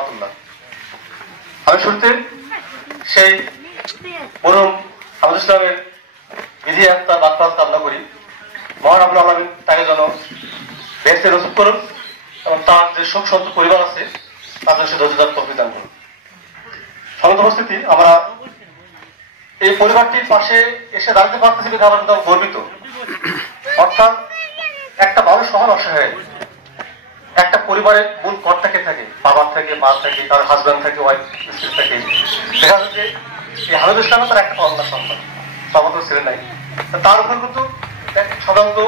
রহমতুল্লাহ। আমি শুরুতে সেই মরহুম হামিদুল ইসলামের বিধি আত্মা বাক্যাত কামনা করি। মহান আল্লাহ আলামিন তাকে যেন বেহেশতে নসিব করুন এবং তার যে শোক সন্ত পরিবার আছে তাদের সে ধৈর্যধার তৌফিক দান করুন। সম্মানিত উপস্থিতি, আমরা এই পরিবারটির পাশে এসে দাঁড়াতে পারতেছি কিন্তু আমরা কিন্তু গর্বিত। অর্থাৎ একটা মানুষ মহান অসহায়, একটা পরিবারের মূল কর্তাকে থাকে, বাবার থেকে, মা থেকে, তার হাজব্যান্ড থাকে, ওয়াইফ স্ত্রী থাকে। দেখা যাচ্ছে এই হামিদুল ইসলাম তার একটা অন্য সন্তান, তার মতো ছেলে নাই, তার উপর কিন্তু সাধারণত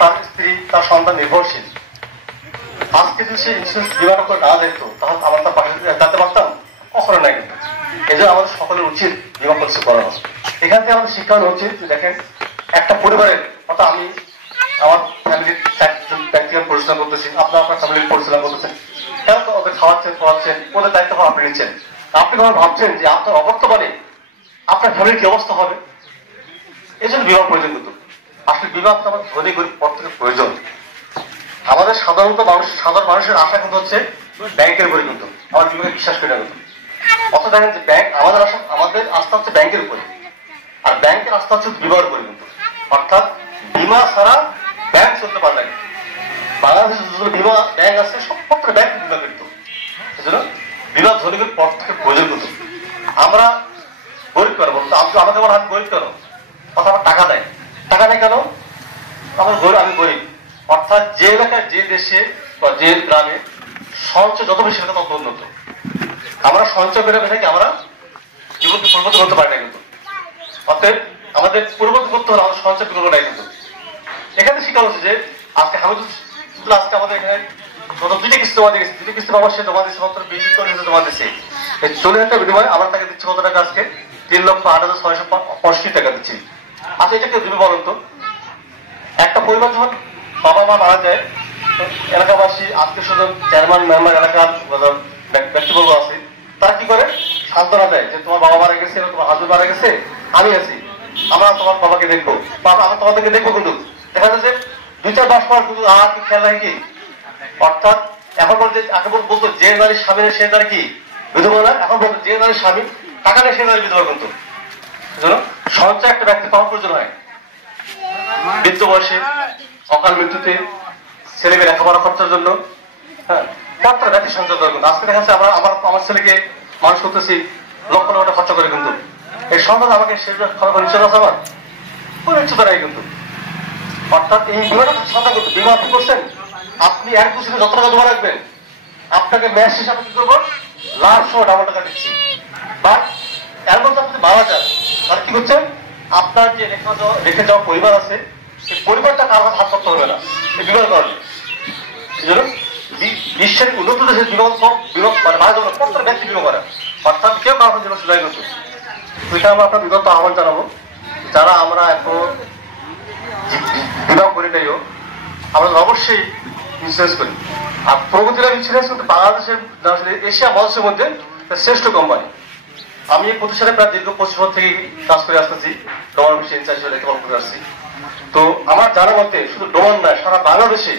তার স্ত্রী, তার সন্তান নির্ভরশীল। আজকে যদি সে ইন্স্যুরেন্স বিমার উপর না দেখতো তাহলে আমরা তার পাশে জানতে পারতাম কখনো নাই। কিন্তু এই জন্য আমাদের সকলের উচিত বিমা পলিসি করানো। এখান থেকে আমাদের শিক্ষা হওয়া উচিত দেখেন একটা পরিবারের কথা, আমি আমার ফ্যামিলির ব্যক্তিগত পরিচালনা করতেছি, আপনার আপনার ফ্যামিলির পরিচালনা করতেছেন, কেন তো ওদের খাওয়াচ্ছেন, পড়াচ্ছেন, ওদের দায়িত্ব আপনি নিচ্ছেন। আপনি কখন ভাবছেন যে আপনার অবর্তমানে আপনার ফ্যামিলির কি অবস্থা হবে? এই জন্য বিমা প্রয়োজন। কিন্তু আসলে বিমা আমার ধনী গরিব প্রত্যেকের প্রয়োজন। আমাদের সাধারণত সাধারণ মানুষের আশা কিন্তু হচ্ছে ব্যাংকের উপরে, কিন্তু আমার বিমাকে বিশ্বাস করে না। অত দেখেন যে ব্যাংক আমাদের আশা, আমাদের আস্থা হচ্ছে ব্যাংকের উপরে, আর ব্যাংকের আস্থা হচ্ছে বিমার উপরে। কিন্তু অর্থাৎ বিমা ছাড়া ব্যাংক চলতে পারে না। বাংলাদেশে যতগুলো বিমা ব্যাংক আছে সব প্রত্যেক ব্যাংক বিমা কিন্তু, এজন্য বিমা ধনী গরিব প্রত্যেকের প্রয়োজন। কিন্তু আমরা গরিব কেন বলতো, আমাকে বলা আমি গরিব কেন? কথা আমার টাকা দেয়, টাকা নেই কেন? আমার আমি গরিব। অর্থাৎ যে এলাকায়, যে দেশে বা যে গ্রামে সঞ্চয় যত বেশি তত উন্নত। আমরা সঞ্চয় করে থাকি, আমরা জীবনকে পরিবর্তন করতে পারি না। কিন্তু অতএব আমাদের পরিবর্তন করতে হলে আমাদের সঞ্চয় বিকল্প নাই। কিন্তু এখানে শিক্ষা হচ্ছে যে আজকে হামিদুল আজকে আমাদের এখানে দুইটা কিস্তি জমা দিয়ে গেছে, দুইটা কিস্তি বাবা সে জমা দিচ্ছে, মাত্র 20 করে জমা দিচ্ছে। এই 40,000 বিনিময়ে আমরা তাকে দিচ্ছি কত টাকা? আজকে 3,08,665 টাকা দিচ্ছি। আচ্ছা, এটা কেউ দিবে বলুন তো? একটা পরিবার যখন বাবা মা মারা যায়, এলাকাবাসী, আত্মীয় স্বজন, চেয়ারম্যান মেম্বার, এলাকার ব্যক্তিবর্গ আছে, তারা কি করে? সান্ত্বনা দেয় যে তোমার বাবা মারা গেছে, তোমার হাজবেন্ড মারা গেছে, আমি আছি, আমরা তোমার বাবাকে দেখবো, আমরা তোমাদেরকে দেখবো। কিন্তু দেখা যাচ্ছে 2-4 মাস পর কিন্তু আর কি খেয়াল রাখি। অর্থাৎ এখন বলতে, আগে বলতো যে নারীর স্বামী সে নারী কি বিধবা না, এখন বলতো যে নারীর স্বামী টাকা নেই সে নারী বিধবা। কিন্তু সঞ্চয় একটা ব্যক্তি পাওয়ার প্রয়োজন হয়। বৃদ্ধ বয়সে, অকাল মৃত্যুতে, ছেলেমেয়ে লেখাপড়া খরচার জন্য, হ্যাঁ, প্রত্যেক ব্যক্তি সঞ্চয় করে। কিন্তু আজকে দেখা যাচ্ছে আমার ছেলেকে মানুষ করতেছি লক্ষ লক্ষ খরচা করে। কিন্তু এই সন্তান আমাকে সে খরচ নিশ্চয় আছে, আমার কোন ইচ্ছুতা নাই। কিন্তু অর্থাৎ এই বিমাটা সন্তান করতে বিমা আপনি করছেন, আপনি 1 বছরে যত টাকা জমা রাখবেন আপনাকে ম্যাচ হিসাবে কি করবো? লাভ সহ ডাবল টাকা দিচ্ছি। বাট এর মধ্যে আপনি মারা যান, তাহলে কি করছেন? আপনার যে রেখে যাওয়া পরিবার আছে সেই পরিবারটা কারো হাত করতে হবে না এই বিমার কারণে। এই জন্য বিশ্বের উন্নত দেশের বিমা সব বিমা মানে মারা যাবে প্রত্যেক ব্যক্তি বিমা করে। অর্থাৎ কেউ কারো জীবন সুযোগ করতে। ওইটা আমরা আপনার বিগত আহ্বান জানাবো, যারা আমরা এখনো বিমা করি নাইও, আমরা অবশ্যই ইন্স্যুরেন্স করি। আর প্রগতি লাইফ ইন্স্যুরেন্স কিন্তু বাংলাদেশের এশিয়া মহাদেশের মধ্যে শ্রেষ্ঠ কোম্পানি। আমি এই প্রতিষ্ঠানে প্রায় দীর্ঘ 25 বছর থেকে কাজ করে আসতেছি, ডোমান অফিসে ইনচার্জ হিসেবে দেখভাল করে আসছি। তো আমার জানা মতে শুধু ডোমান নয়, সারা বাংলাদেশে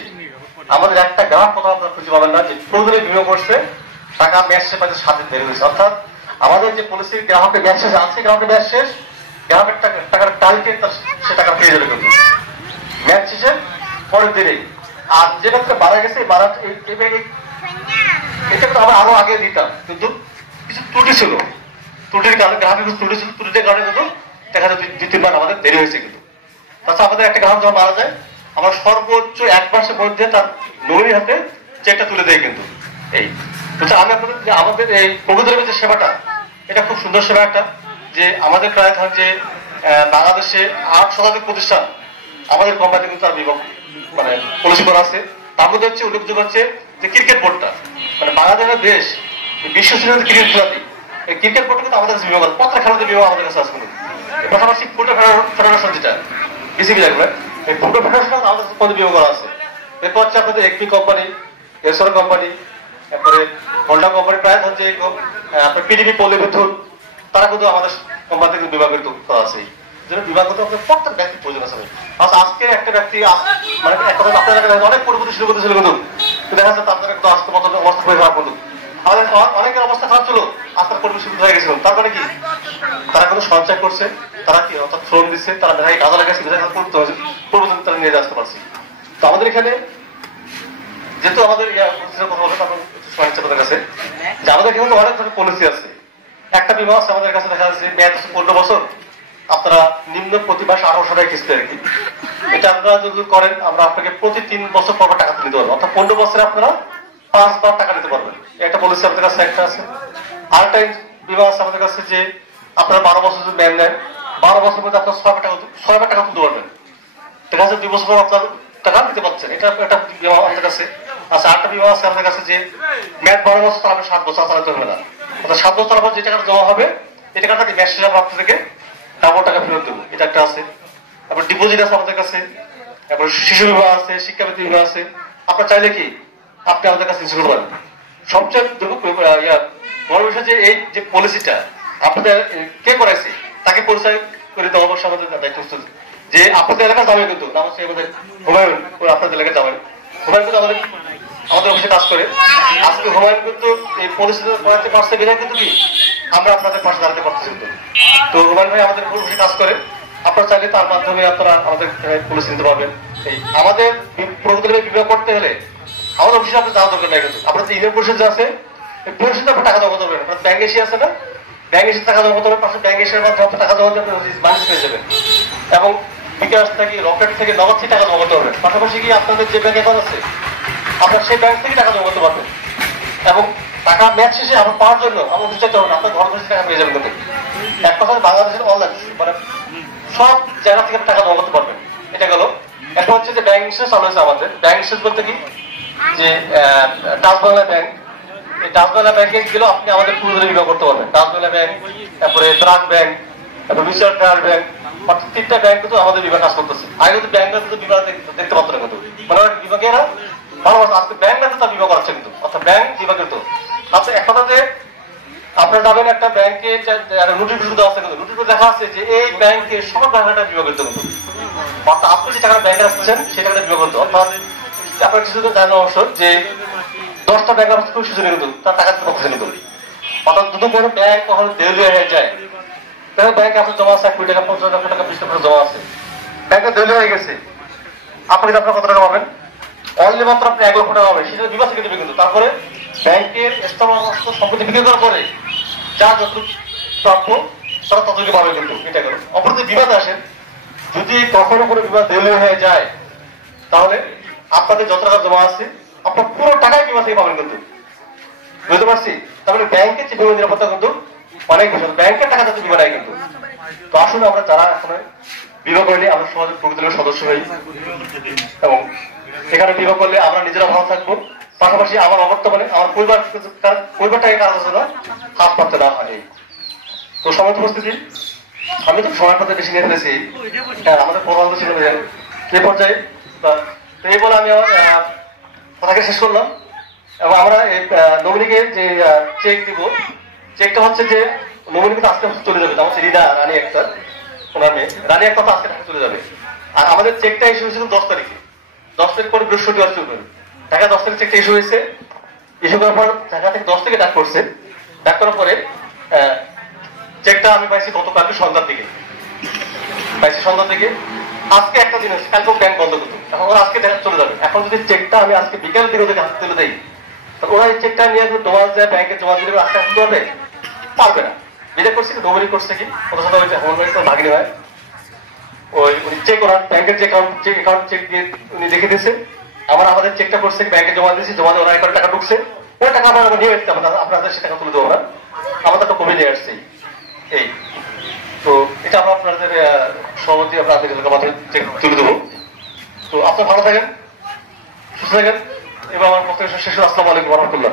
আমাদের একটা গ্রাহক কোথাও আপনারা খুঁজে পাবেন না যে প্রয়োজনে বিমা করছে, টাকা ম্যাচ শেষ পাইতে সাথে দেরি হয়েছে। অর্থাৎ আমাদের যে পলিসির গ্রাহকের ম্যাচ শেষ আছে, গ্রাহকের ম্যাচ শেষ, গ্রাহকের টাকার তারিখে সে টাকা পেয়ে যাবে। কিন্তু ম্যাচ শেষে পরের দিনে। আর যে ক্ষেত্রে মারা গেছে, এটা কিন্তু আমরা আরো আগে দিতাম, কিন্তু কিছু ত্রুটি ছিল, ত্রুটির কারণে গ্রাহকের ত্রুটি ছিল, ত্রুটির কারণে কিন্তু দেখা যায় 2-3 বার আমাদের দেরি হয়েছে। কিন্তু তাছাড়া আমাদের একটা গ্রাহক যখন মারা যায় আমরা সর্বোচ্চ 1 মাসের মধ্যে তার নমিনির হাতে চেকটা তুলে দেয়। কিন্তু এই আমি আপনাদের যে আমাদের এই প্রভুদের যে সেবাটা, এটা খুব সুন্দর সেবা একটা, যে আমাদের প্রায় ধরেন যে বাংলাদেশে 8 শতাধিক প্রতিষ্ঠান আমাদের কোম্পানি কিন্তু তার বিভাগ মানে পলিসি করা আছে। তার মধ্যে হচ্ছে উল্লেখযোগ্য হচ্ছে যে ক্রিকেট বোর্ডটা, মানে বাংলাদেশের দেশ বিশ্ব শ্রেণীর ক্রিকেট খেলাতে এই ক্রিকেট বোর্ডটা কিন্তু আমাদের কাছে বিভাগ, প্রত্যেক খেলাতে বিভাগ আমাদের কাছে আছে। পাশাপাশি ফুটবল ফেডারেশন যেটা বিসিবি লাগবে, এই ফুটবল ফেডারেশন আমাদের কাছে বিভাগ করা আছে। এরপর হচ্ছে আপনাদের একটি কোম্পানি, এসর কোম্পানি, তারপরে হোন্ডা কোম্পানি, প্রায় হচ্ছে আপনার পিডিবি পল্লীবিদ্যুৎ, তারা কিন্তু আমাদের কোম্পানি থেকে বিভাগের করা আছে। বিভাগ আমাদের প্রত্যেক ব্যক্তির প্রয়োজন আছে। আজকে একটা ব্যক্তি মানে আপনার অনেক পরিবর্তন শুরু করতেছিল, কিন্তু দেখা যাচ্ছে তাদের কিন্তু আজকে মতো অবস্থা হয়ে যাওয়ার কিন্তু আমাদের অনেকের অবস্থা খারাপ ছিল, আস্তে কর্মী সুবিধা হয়ে গেছিল। তারপরে কি তারা কিন্তু সঞ্চয় করছে, তারা কি অর্থাৎ শ্রম দিচ্ছে, তারা মেধাই কাজে লাগাচ্ছে, মেধাই করতে হয়েছে, পূর্বতন তারা নিয়ে আসতে পারছি। তো আমাদের এখানে যেহেতু আমাদের কথা বলে তারপর সমাজের কাছে যে আমাদের কিন্তু অনেক ধরনের পলিসি আছে। একটা বিমা আছে আমাদের কাছে, দেখা যাচ্ছে মেয়াদ 15 বছর, আপনারা নিম্ন প্রতি মাসে 1800 টাকা কিস্তি আর কি। এটা আপনারা যদি করেন, আমরা আপনাকে প্রতি 3 বছর পর টাকা দিতে পারবো, অর্থাৎ 15 বছরে আপনারা 5 বার টাকা নিতে পারবেন। একটা পলিসি আমাদের কাছে একটা আছে। আরেকটা বিমা আছে আমাদের কাছে যে আপনারা 12 বছর যদি মেয়াদ নেন, 12 বছরের মধ্যে আপনার 6 বার টাকা তুলতে পারবেন। ঠিক আছে, 2 বছর পর আপনার টাকা দিতে পারছেন। এটা একটা বিমা আমাদের কাছে আছে। আরেকটা বিমা আছে আমাদের কাছে যে মেয়াদ 12 বছর, তার 7 বছর চালাতে হবে না। অর্থাৎ 7 বছর পর যে টাকাটা জমা হবে, এই টাকাটা মেয়াদ শেষে আমরা আপনাদেরকে ডাবল টাকা ফেরত দেবো। এটা একটা আছে। তারপর ডিপোজিট আছে আমাদের কাছে। তারপর শিশু বিমা আছে, শিক্ষাবৃত্তি বিমা আছে। আপনার চাইলে কি আপনি আমাদের কাছে ইনস্যুর করেন। সবচেয়ে বড় বিষয় যে এই যে পলিসিটা আপনাদের কে করাইছে তাকে পরিচয় করে দেওয়া অবশ্যই আমাদের দায়িত্ব। যে আপনাদের এলাকা যাবে কিন্তু নাম হচ্ছে আমাদের হুমায়ুন, আপনাদের এলাকায় যাবেন। হুমায়ুন কিন্তু আমাদের অফিসে কাজ করে। আজকে হুমায়ুন কিন্তু এই পলিসিটা করাতে পারছে বিধায় কিন্তু কি আমরা আপনাদের পাশে দাঁড়াতে পারতেছি কিন্তু। তো হুমায়ুন ভাই আমাদের অফিসে কাজ করে। আপনারা চাইলে তার মাধ্যমে আপনারা আমাদের পলিসি নিতে পারবেন। এই আমাদের প্রকৃতির বিমা করতে হলে আমাদের অফিসে আপনার যাওয়া দরকার নাই কিন্তু। আপনার যে ইউনিয়ন পরিষদ আছে, এই পরিষদে আপনার টাকা জমা করবেন। আপনার ব্যাংক এসে আছে না, ব্যাংক এসে টাকা জমা করতে হবে। পাশে ব্যাংক এসে মাধ্যমে আপনার টাকা জমা করতে মাইনাস পেয়ে যাবেন। এবং বিকাশ থেকে, রকেট থেকে, নগদ থেকে টাকা জমা করতে পারবেন। পাশাপাশি কি আপনাদের যে ব্যাংক অ্যাকাউন্ট আছে, আপনার সেই ব্যাংক থেকে টাকা জমা করতে পারবেন। এবং টাকা ম্যাচ শেষে আপনার পাওয়ার জন্য আমার বুঝতে হবে না, আপনার ঘর বসে টাকা পেয়ে যাবেন কিন্তু। এক কথায় বাংলাদেশের অনলাইন মানে সব জায়গা থেকে টাকা জমা করতে পারবেন। এটা গেল। এখন হচ্ছে যে ব্যাংক ইন্স্যুরেন্স চালু হয়েছে আমাদের। ব্যাংক ইন্স্যুরেন্স বলতে কি যে ডাচ বাংলা ব্যাংক, এই ডাচ বাংলা ব্যাংকে গেলেও আপনি আমাদের পুরো বিমা করতে পারবেন। ডাচ বাংলা ব্যাংক, তারপরে ব্রাক ব্যাংক, তারপর মিউচুয়াল ট্রাস্ট ব্যাংক, অর্থাৎ 3টা ব্যাংক কিন্তু আমাদের বিমা কাজ করতেছে। আগে কিন্তু ব্যাংকরা কিন্তু বিমা দেখতে পাচ্ছ না কিন্তু, মানে বিমাকে এরা ভালোবাসে। আজকে ব্যাংকরা কিন্তু তার বিমা করাচ্ছে কিন্তু, অর্থাৎ ব্যাংক বিমা কিন্তু। আচ্ছা, এক কথা যে আপনারা যাবেন একটা ব্যাংকে, নোটিফিকেশন দেওয়া আছে কিন্তু, নোটিফিকেশন দেখা আছে যে এই ব্যাংকে সব টাকাটা বিমা করতে কিন্তু। অর্থাৎ আপনি যে টাকাটা ব্যাংকে রাখতেছেন সেই টাকাটা বিমা করতে। অর্থাৎ আপনার কিছুদিন জানেন অবশ্য যে 10টা ব্যাংক আপনার খুব সুযোগ কিন্তু তার টাকা দিতে পারছেন কিন্তু। অর্থাৎ যদি কোনো ব্যাংক কখনো দেউলিয়া হয়ে যায়, তাহলে ব্যাংকে আপনার জমা আছে 1 কোটি টাকা, 50 লক্ষ টাকা, 20 লক্ষ টাকা জমা আছে, ব্যাংকে দেউলিয়া হয়ে গেছে, আপনি আপনার কত টাকা পাবেন? অনলি মাত্র আপনি 1 লক্ষ টাকা পাবেন। সেটা বিমা থেকে দেবে কিন্তু। তারপরে ব্যাংকের স্থলাবস্ত সম্পত্তি বিক্রি করার পরে যা যতটুকু প্রাপ্য তারা ততটুকু পাবে কিন্তু। এটা গেল। অপরদিকে বিমাতে আসেন, যদি কখনো কোনো বিমা দেউলিয়া হয়ে যায়, তাহলে আপনাদের যত টাকা জমা আছে আপনার পুরো টাকাই বিমা থেকে পাবেন কিন্তু। বুঝতে পারছি? তাহলে ব্যাংকের যে বিমা নিরাপত্তা কিন্তু অনেক বেশি, ব্যাংকের টাকা যাতে বিমা নেয় কিন্তু। তো আসলে আমরা যারা এখন বিমা করিনি, আমরা সমাজের প্রকৃতির সদস্য হই, এবং এখানে বিমা করলে আমরা নিজেরা ভালো থাকবো, পাশাপাশি আমার অবর্তমানে আমার পরিবারটাকে কারো কাছে না হাত পাততে না হয়। তো সমাজ উপস্থিতি আমি তো সময় পথে বেশি নিয়ে ফেলেছি। আমাদের পরামর্শ ছিল এই পর্যায়ে। তো এই বলে আমি আমার কথাকে শেষ করলাম। এবং আমরা নমিনিকে যে চেক দিব, চেকটা হচ্ছে যে নমিনি কিন্তু আজকে চলে যাবে। আমার রিনা রানী একটা, ওনার মেয়ে রানী একটা আজকে চলে যাবে। আর আমাদের চেকটা ইস্যু হয়েছিল 10 তারিখে। 10 তারিখ পরে বৃহস্পতিবার চলবে। ঢাকা 10 তারিখ চেকটা ইস্যু হয়েছে। ইস্যু করার পর ঢাকা থেকে 10 থেকে ডাক করছে। ডাক করার পরে চেকটা আমি পাইছি গতকালকে সন্ধ্যার দিকে, পাইছি সন্ধ্যা থেকে। আজকে একটা দিন হচ্ছে, কালকে ব্যাংক বন্ধ করতো, এখন ওরা আজকে চলে যাবে। এখন যদি চেকটা আমি আজকে বিকেল দিকে ওদেরকে হাতে তুলে দেই, ওরা এই চেকটা নিয়ে জমা যায় ব্যাংকে, জমা দিলে আজকে আসতে পারবে? পারবে না। যেটা করছে কি ডোমারি করছে কি ওদের সাথে ভাগিনী হয়, ওই উনি চেক ওনার ব্যাংকের যে অ্যাকাউন্ট চেক দিয়ে উনি দেখে দিয়েছে। আমাদের চেকটা করছে ব্যাংকে জমা দিয়েছি, জমা দিয়ে ওনার অ্যাকাউন্ট টাকা ঢুকছে, ওই টাকা আমরা নিয়ে এসছি, আপনাদের সে টাকা তুলে দেবো না, আমাদের তো কমে নিয়ে আসছি। এই তো এটা আমরা আপনাদের সহমতি আপনাদের মাধ্যমে তুলে দেবো। তো আপনার ভালো থাকেন, সুস্থ থাকেন। এবার আমার বক্তব্য শেষ। আসসালামু আলাইকুম ওয়া রাহমাতুল্লাহ।